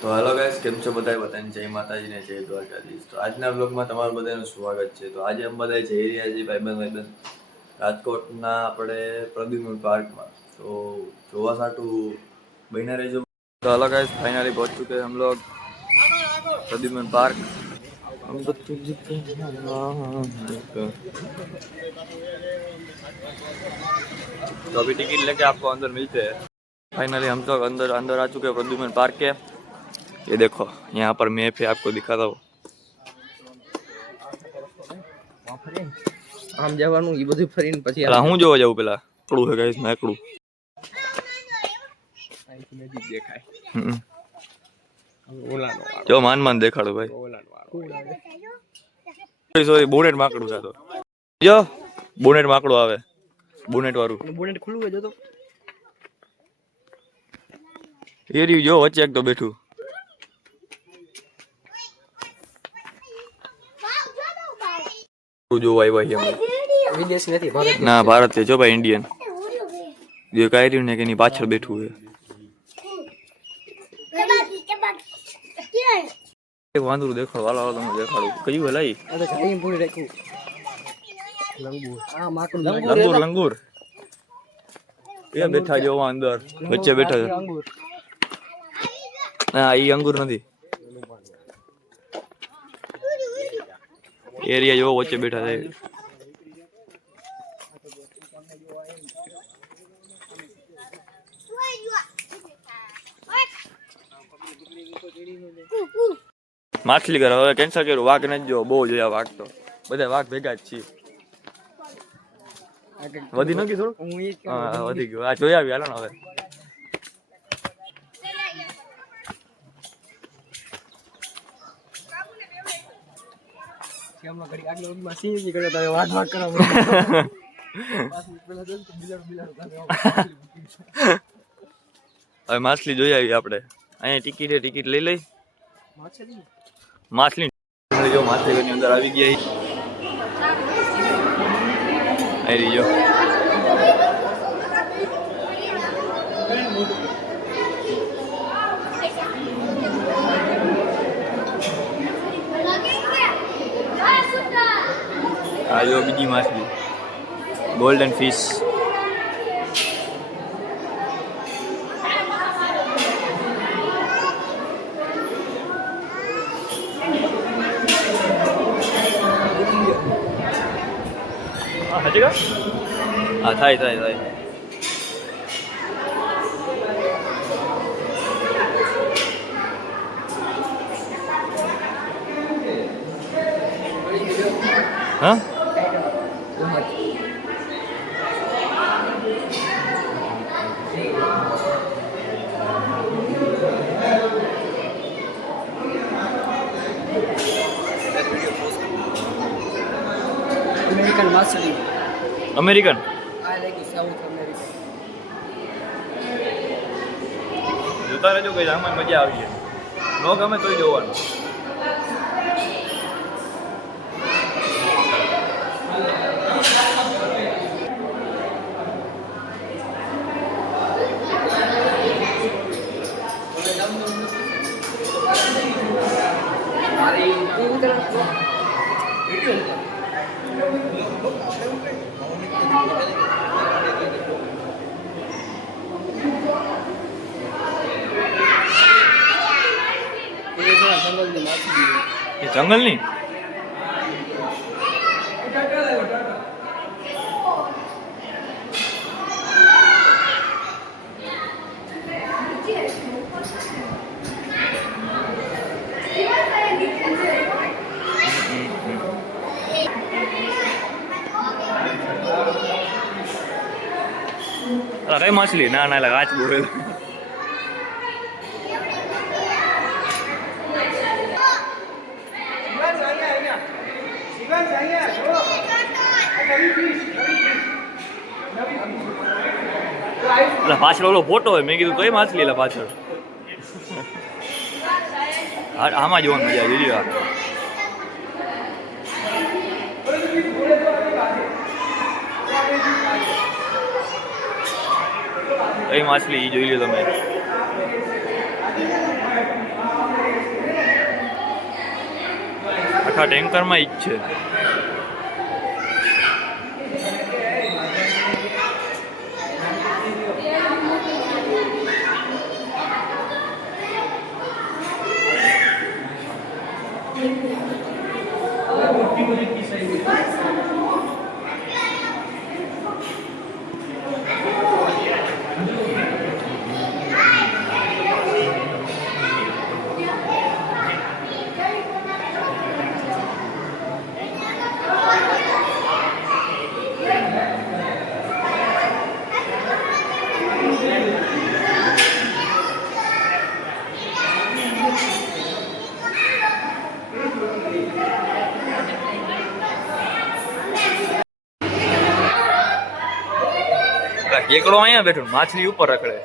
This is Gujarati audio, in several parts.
તો હેલો ગાઈસ, કેમ છો બધાય? બધાને જય માતાજી ને જય દ્વારકાધીશ. તો આજના બ્લોગમાં તમારું બધાનું સ્વાગત છે. તો આજે અમે બધા જઈ રહ્યા છીએ ભાઈબંધ રાજકોટના આપણે પ્રદ્યુમન પાર્કમાં. તો જોવા સાટું બન્યા રહેજો. તો હેલો ગાઈસ, फाइनली पहुंच चुके हैं हम लोग प्रद्युमन पार्क. तो अभी टिकट लेके आपको अंदर मिलते हैं. फाइनली हम तो अंदर अंदर आ चुके हैं प्रद्युमन पार्क के. ये देखो यहाँ पर मैप है, आपको दिखाता हूँ. આમ જવાનું એ બધું ફરીને પછી પેલા હું જોવા જાઉં? પેલા આકડું છે ગાઈસ, ના આકડું અહીંથી નજીક દેખાય. જો માન માન દેખાડો ભાઈ. સોરી બોનેટ માકડું છે. તો જો બોનેટ માકડું આવે, બોનેટ વાળું. બોનેટ ખુલ્લું હોય તો એ રહ્યું જો વચ્ચે એક તો બેઠું. જો આવ્યા વિદેશ નથી, ભારત ના ભારત છે. જો ભાઈ ઇન્ડિયન જે કાઈ રહ્યું ને કે એની પાછળ બેઠું છે. એક વાંદરું દેખાડો, વાલો વાલો તમને દેખાડું. કયું હે લઈ? આ તો જાળી પૂરી રાખ્યું. લંગૂર. આ માકડું લંગૂર લંગૂર એ બેઠા જો અંદર વચ્ચે બેઠા છે. ના ઈ અંગૂર નથી. એરિયા જો વચ્ચે બેઠા છે. માછલી કરે હવે કેન્સલ કર્યું. વાઘ નથી જો, બહુ જોયા વાઘ. તો બધા વાઘ ભેગા જ છીએ. વધી ન ગયું થોડું? હા વધી ગયું. આ જોઈ આવી હાલો ને હવે. હવે માછલી જોઈ આવી આપણે. અહીંયા ટિકિટ લઈ લઈ. માછલી જો માછલી અંદર આવી ગયા. આવી જો આ જો બીજી માછલી ગોલ્ડન ફિશ. હજી કા હા થાય. હા અમેરિકન માછલી. અમેરિકન આ લાઈક સાઉથ અમેરિકન. જોતા રહેજો કઈ આમાં મજા આવી છે. નો ગમે તોય જોવાનું. એ જંગલની કઈ માછલી? ના ના કાચ બોલેલ. પાછળ ઓલો ફોટો હોય, મેં કીધું કઈ માછલી એટલે પાછળ. આમાં જોવાનું મજા આવી વિડીયો. કઈ માછલી જોઈ લો તમે. આખા ટેન્કરમાં ઈ જ છે. કેકડો અહીંયા બેઠો, માછલી ઉપર રખડે.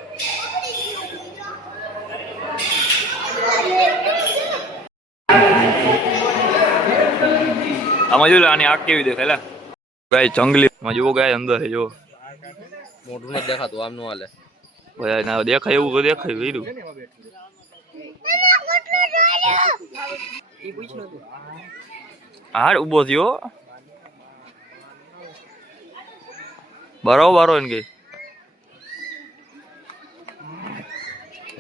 આમાં જો આની આગ કેવી દેખાય. ગાય જંગલી માં જુઓ, ગાય અંદર છે જો. મોઢું નથી દેખાતું, આમ નું હાલે. ભાઈ ના દેખાય એવું તો દેખાય વીરું. હાર ઉભો થયો બરોબર એને કઈ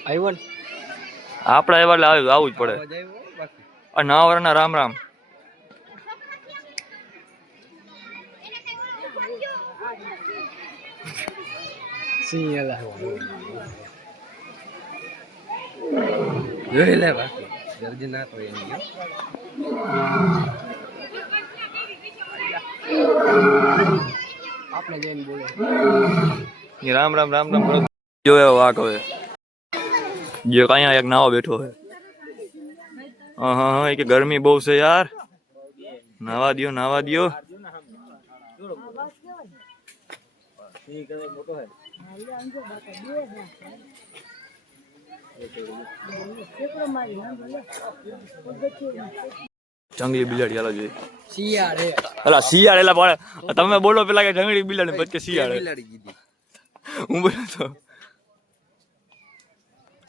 આવ્યો ને આપડા એવા એટલે આવું જ પડે. આ નવા વર્ષના રામ રામ. જોઈ લે બાકી જલ્દી ના તો એની આપણે જેમ બોલે રામ રામ રામ રામ જોયો વાઘ હવે જે કઈ એક નાવો બેઠો હે. હા કે ગરમી બહુ છે યાર, નાવા દિયો નાવા દિયો. જંગલી બિલાડી હાલો જોઈએ. શિયાળે અલા શિયાળ એલા પડે. તમે બોલો પેલા કે જંગલી બિલાડી પછી શિયાળ બિલાડી કીધી. હું બોલ્યો તો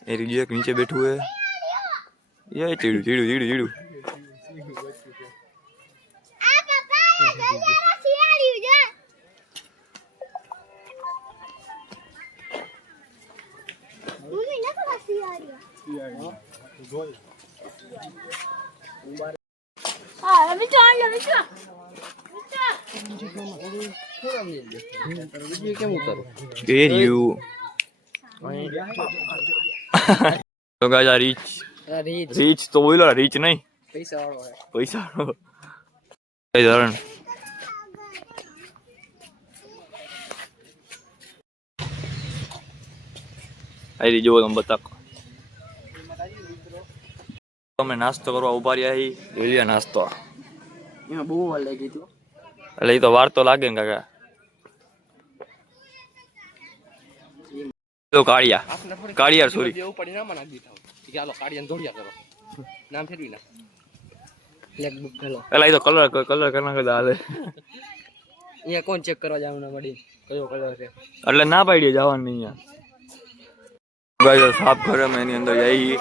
એ રીજે એક નીચે બેઠું હે. એ ચીડું ચીડું ચીડું ચીડું. કેમ ઉતારું તો ગાઈસ આ રીચ રીચ તો બોલો રીચ નહીં પૈસા વાળો હે પૈસા કઈ ધરણ આઈ જો તમે બતાકો. અમે નાસ્તો કરવા ઉભા રહ્યા હી રેલિયા નાસ્તો. એમાં બહુ વાર લાગી હતી એટલે એ તો વાર તો લાગે ને કાકા. તો કાળિયા સોરી બે ઉપર નામ નાખી દીધા કે હાલો કાળિયાને દોડ્યા કરો નામ ફેરવી ના લેગ બુક હેલો એટલે એ તો કલર કરના કદા હાલે. અહીંયા કોણ ચેક કરવા જવાનું મળી કયો કલર છે એટલે ના પાડીએ જવાનું અહીંયા. ગાઈસ સાફ કરે મેં એની અંદર જઈ.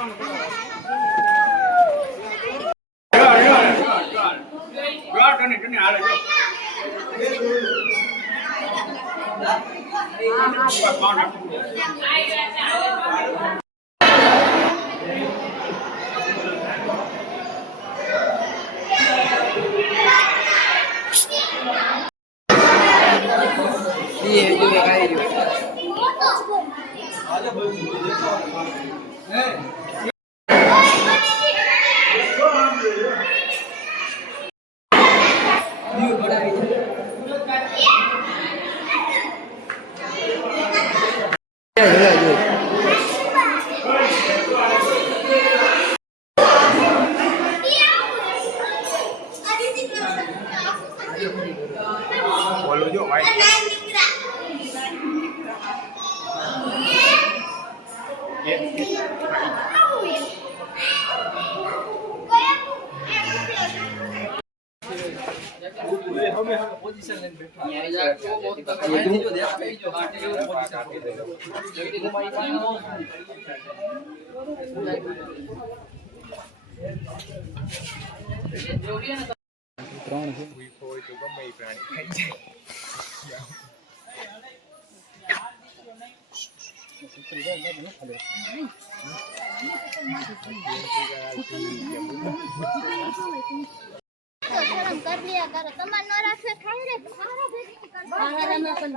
શરમ કર લ્યા કરો તમાર ન રાખે ખાઈ રે ખારા ભેગી ખારામાં પણ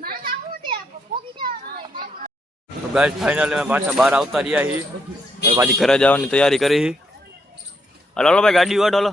માના હું દે આપો પોગી જાવ તો ગાઈસ ફાઇનલી અમે પાછા બહાર આવતા રહ્યા છીએ હવે પાછી ઘરે જવાની તૈયારી કરી હી હાલો ભાઈ ગાડી વાળો હાલો